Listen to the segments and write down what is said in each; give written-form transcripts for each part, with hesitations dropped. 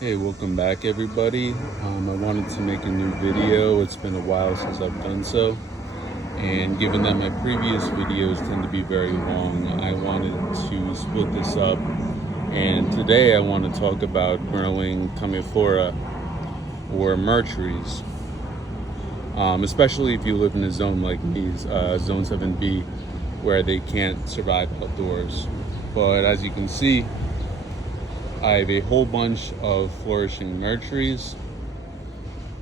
Hey, welcome back everybody. I wanted to make a new video. It's been a while since I've done so. And given that my previous videos tend to be very long, I wanted to split this up. And today I want to talk about growing Commiphora or Myrrh trees. Especially if you live in a zone like these, Zone 7B, where they can't survive outdoors. But as you can see, I have a whole bunch of flourishing myrrh trees.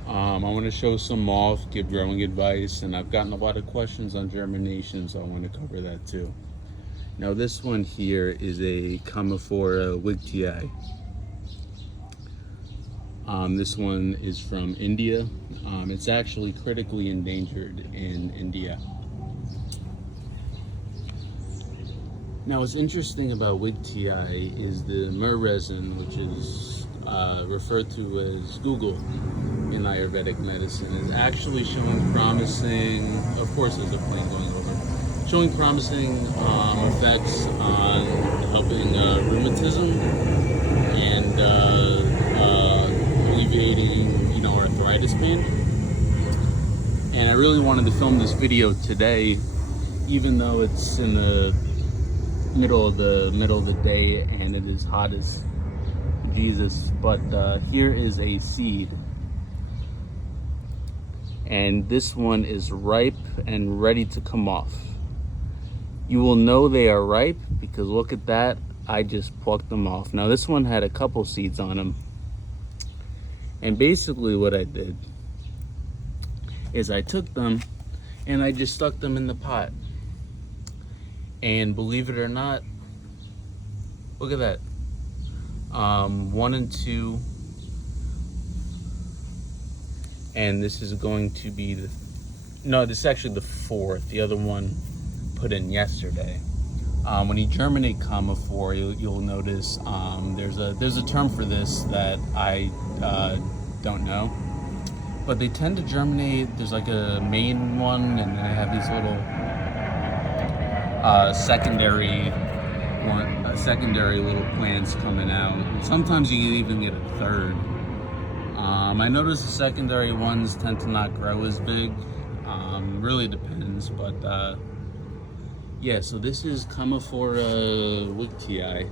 I want to show some off, give growing advice, and I've gotten a lot of questions on germination, so I want to cover that too. Now this one here is a Commiphora wigtii. This one is from India. It's actually critically endangered in India. Now, what's interesting about wigtii is the myrrh resin, which is referred to as Google in Ayurvedic medicine, is actually showing promising, of course there's a plane going over, showing promising effects on helping rheumatism and alleviating, arthritis pain. And I really wanted to film this video today, even though it's in the middle of the day and it is hot as Jesus. But here is a seed, and this one is ripe and ready to come off. You will know they are ripe because look at that, I just plucked them off. Now this one had a couple seeds on them, and basically what I did is I took them and I just stuck them in the pot. And believe it or not, look at that. 1 and 2. And this is going to be this is actually the 4th. The other one put in yesterday. When you germinate Commiphora, you'll notice there's a term for this that I don't know. But they tend to germinate, there's like a main one, and then I have these little secondary little plants coming out. And sometimes you even get a third. I notice the secondary ones tend to not grow as big. Really depends, but yeah. So this is Commiphora wigtii.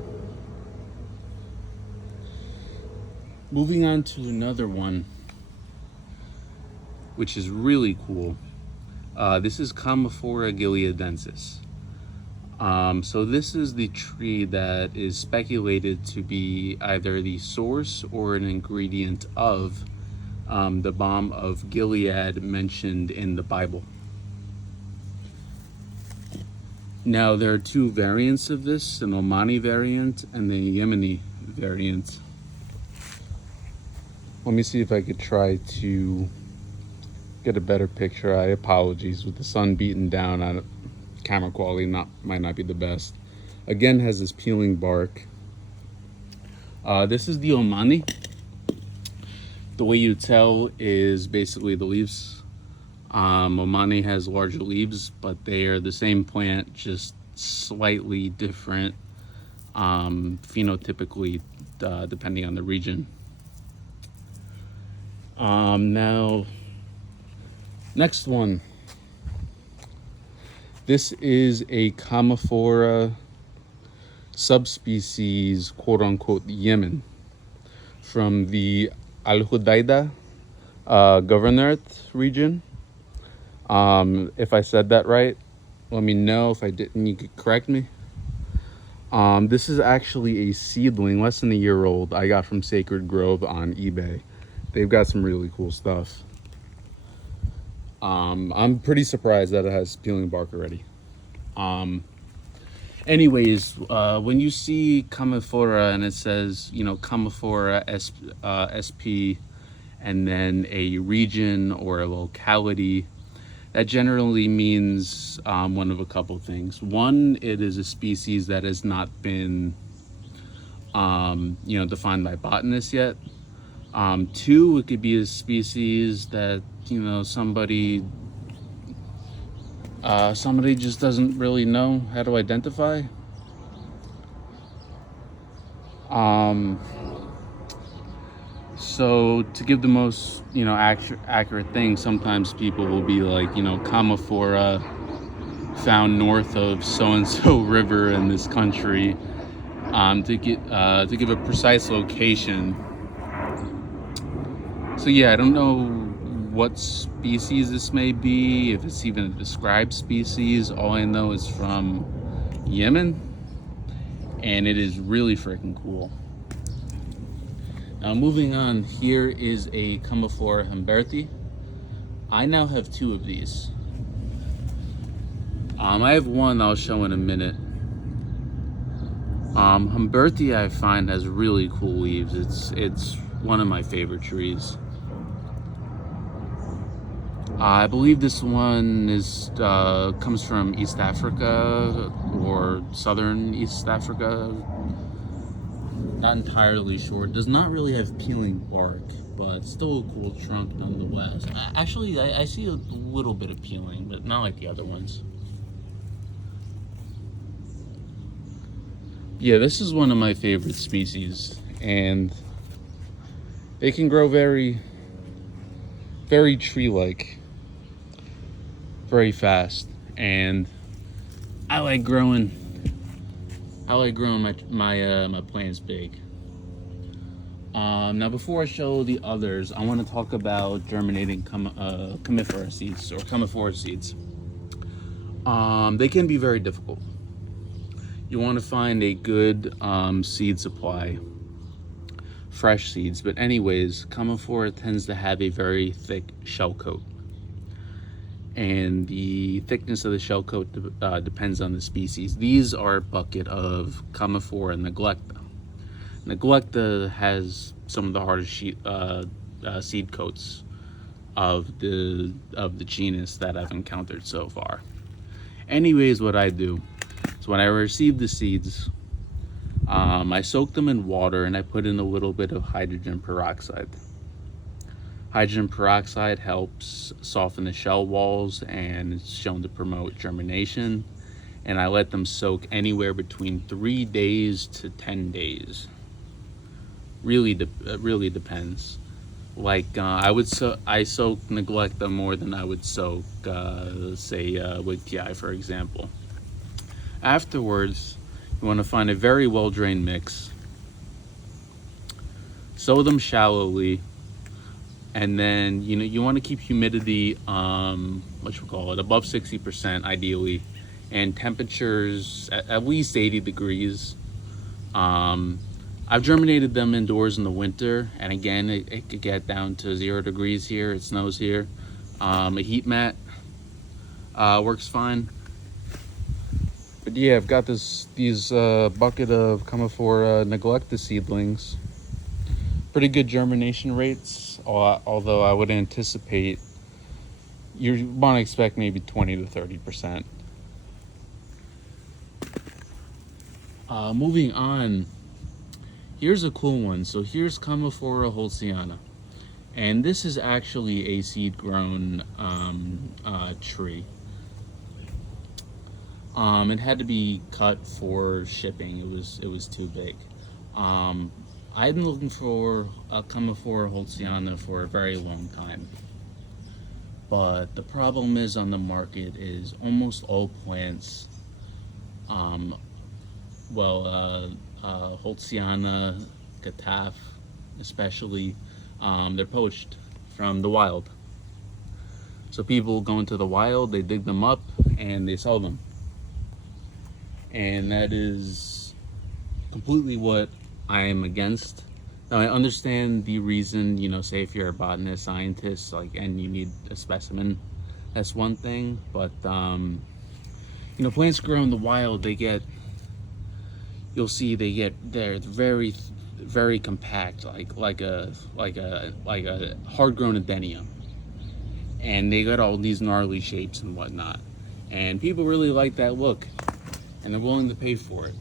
Moving on to another one, which is really cool. This is Commiphora gileadensis. So this is the tree that is speculated to be either the source or an ingredient of the balm of Gilead mentioned in the Bible. Now there are two variants of this, an Omani variant and the Yemeni variant. Let me see if I could try to get a better picture. Apologies with the sun beating down on it. Camera quality might not be the best. Again, has this peeling bark. This is the Omani. The way you tell is basically the leaves. Omani has larger leaves, but they are the same plant, just slightly different phenotypically, depending on the region. Now, next one. This is a Commiphora subspecies, quote unquote, Yemen, from the Al Hudaida governorate region. If I said that right, let me know. If I didn't, you could correct me. This is actually a seedling, less than a year old, I got from Sacred Grove on eBay. They've got some really cool stuff. I'm pretty surprised that it has peeling bark already. Anyways, when you see Commiphora and it says, Commiphora SP, and then a region or a locality, that generally means one of a couple things. One, it is a species that has not been, defined by botanists yet. Two, it could be a species that somebody just doesn't really know how to identify. So to give the most, accurate thing, sometimes people will be like, Commiphora found north of so-and-so river in this country, to give a precise location. So yeah, I don't know what species this may be, if it's even a described species. All I know is from Yemen, and it is really freaking cool. Now moving on, here is a Commiphora humberti. I now have 2 of these. I have one I'll show in a minute. Humberti I find has really cool leaves. It's one of my favorite trees. I believe this one comes from East Africa or southern East Africa. Not entirely sure. It does not really have peeling bark, but still a cool trunk nonetheless. Actually, I see a little bit of peeling, but not like the other ones. Yeah, this is one of my favorite species, and they can grow very, very tree-like, very fast, and I like growing my plants big. Now, before I show the others, I want to talk about germinating Commiphora seeds or Commiphora seeds. They can be very difficult. You want to find a good seed supply, fresh seeds. But anyways, Commiphora tends to have a very thick shell coat, and the thickness of the shell coat depends on the species. These are a bucket of Commiphora neglecta. Neglecta has some of the hardest seed coats of the genus that I've encountered so far. Anyways, what I do is when I receive the seeds, I soak them in water and I put in a little bit of hydrogen peroxide. Hydrogen peroxide helps soften the shell walls and it's shown to promote germination. And I let them soak anywhere between 3 days to 10 days. Really depends. Like I soak neglecta more than I would soak, say, wigtii, for example. Afterwards, you want to find a very well-drained mix. Sow them shallowly, and then you want to keep humidity, above 60% ideally, and temperatures at least 80 degrees. I've germinated them indoors in the winter, and again, it could get down to 0 degrees here. It snows here. A heat mat works fine. But yeah, I've got these bucket of Commiphora neglecta seedlings. Pretty good germination rates, although I would anticipate you want to expect maybe 20 to 30%. Moving on, here's a cool one. So here's Commiphora holtziana, and this is actually a seed-grown tree. It had to be cut for shipping. It was too big. I've been looking for a Commiphora holtziana for a very long time, but the problem is on the market is almost all plants, holtziana, kataf especially, they're poached from the wild. So people go into the wild, they dig them up, and they sell them. And that is completely what I am against. Now, I understand the reason, say if you're a botanist, scientist, and you need a specimen, that's one thing. But, plants grow in the wild, they're very, very compact, like a hard-grown adenium. And they got all these gnarly shapes and whatnot. And people really like that look, and they're willing to pay for it.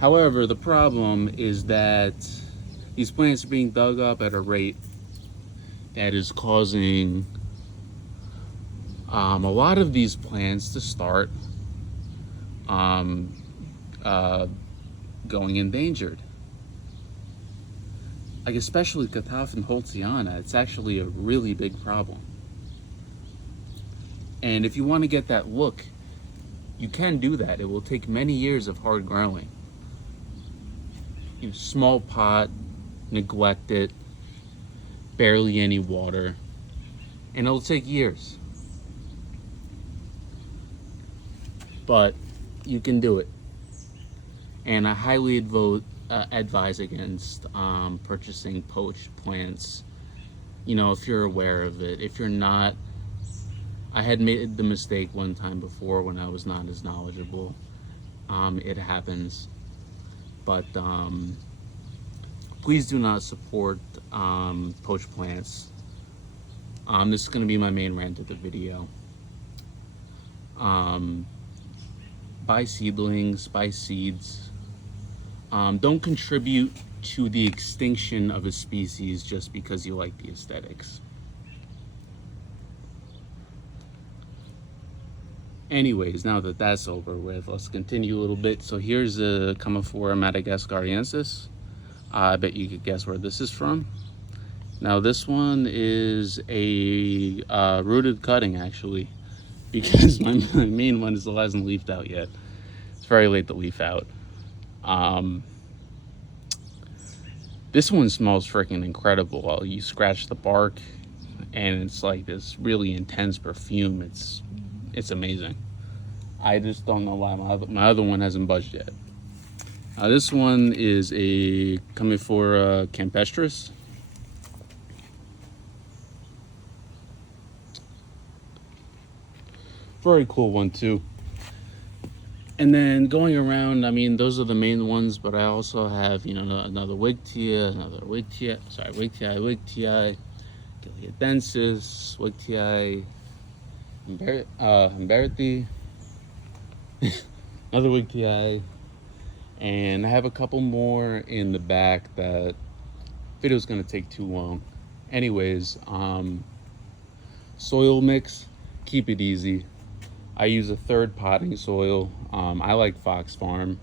However, the problem is that these plants are being dug up at a rate that is causing a lot of these plants to start going endangered. like especially Cataphan holtziana, it's actually a really big problem. And if you want to get that look, you can do that. It will take many years of hard growing. Small pot, neglect it, barely any water, and it'll take years. But you can do it. And I highly advise against purchasing poached plants, if you're aware of it. If you're not, I had made the mistake one time before when I was not as knowledgeable. It happens. But please do not support poached plants. This is going to be my main rant of the video. Buy seedlings, buy seeds. Don't contribute to the extinction of a species just because you like the aesthetics. Anyways, now that that's over with, let's continue a little bit. So here's a Commiphora madagascariensis. I bet you could guess where this is from. Now this one is a rooted cutting, actually, because my main one still hasn't leafed out yet. It's very late to leaf out. This one smells freaking incredible. You scratch the bark and it's like this really intense perfume. It's amazing. I just don't know why my other one hasn't budged yet. This one is a Commiphora campestris. Very cool one too. And then going around, I mean, those are the main ones, but I also have, another Wigtia, Wigtii, Gileadensis, Wigtii, Humberti, another Wigtii, and I have a couple more in the back that video's gonna take too long. Anyways, soil mix, keep it easy. I use a third potting soil. I like Fox Farm.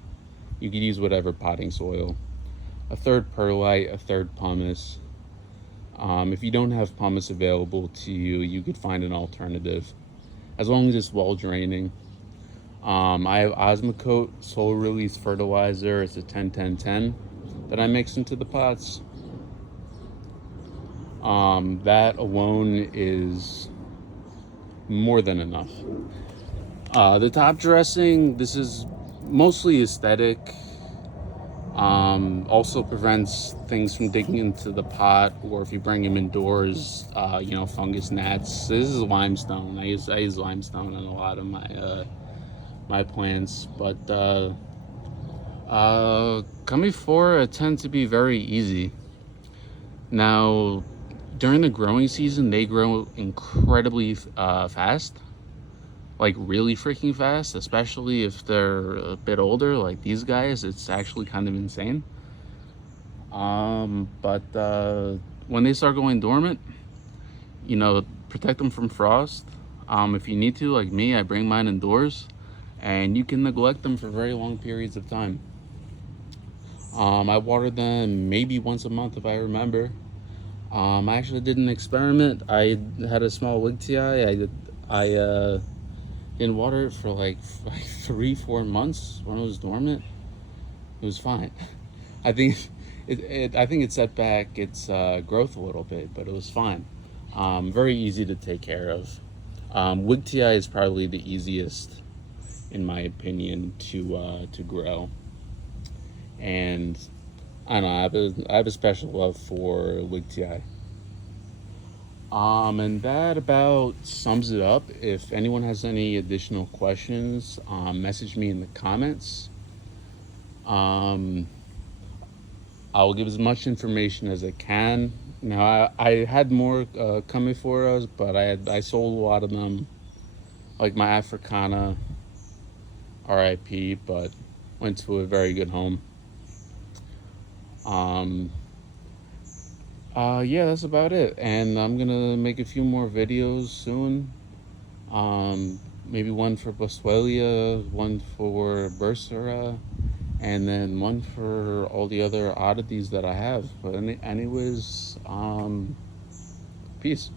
You could use whatever potting soil. A third perlite, a third pumice. If you don't have pumice available to you, you could find an alternative, as long as it's well draining. I have Osmocote soil release fertilizer. It's a 10-10-10 that I mix into the pots. That alone is more than enough. The top dressing, this is mostly aesthetic. Also prevents things from digging into the pot, or if you bring them indoors, fungus gnats. This is limestone. I use limestone on a lot of my plants, but Commiphora tend to be very easy. Now, during the growing season, they grow incredibly fast. Like really freaking fast, especially if they're a bit older, like these guys. It's actually kind of insane. But when they start going dormant, protect them from frost. If you need to, like me, I bring mine indoors, and you can neglect them for very long periods of time. I water them maybe once a month if I remember. I actually did an experiment. I had a small Wigtii. I didn't water it for like 3-4 months when it was dormant. It was fine. I think it set back its growth a little bit, but it was fine. Very easy to take care of. Wigtii is probably the easiest, in my opinion, to grow. And I don't know, I have a special love for Wigtii. And that about sums it up. If anyone has any additional questions, message me in the comments. I will give as much information as I can. Now, I had more Commiphoras, but I sold a lot of them, like my Africana, RIP, but went to a very good home. Yeah, that's about it. And I'm gonna make a few more videos soon. Maybe one for Boswellia, one for Bursera, and then one for all the other oddities that I have. But anyways, peace.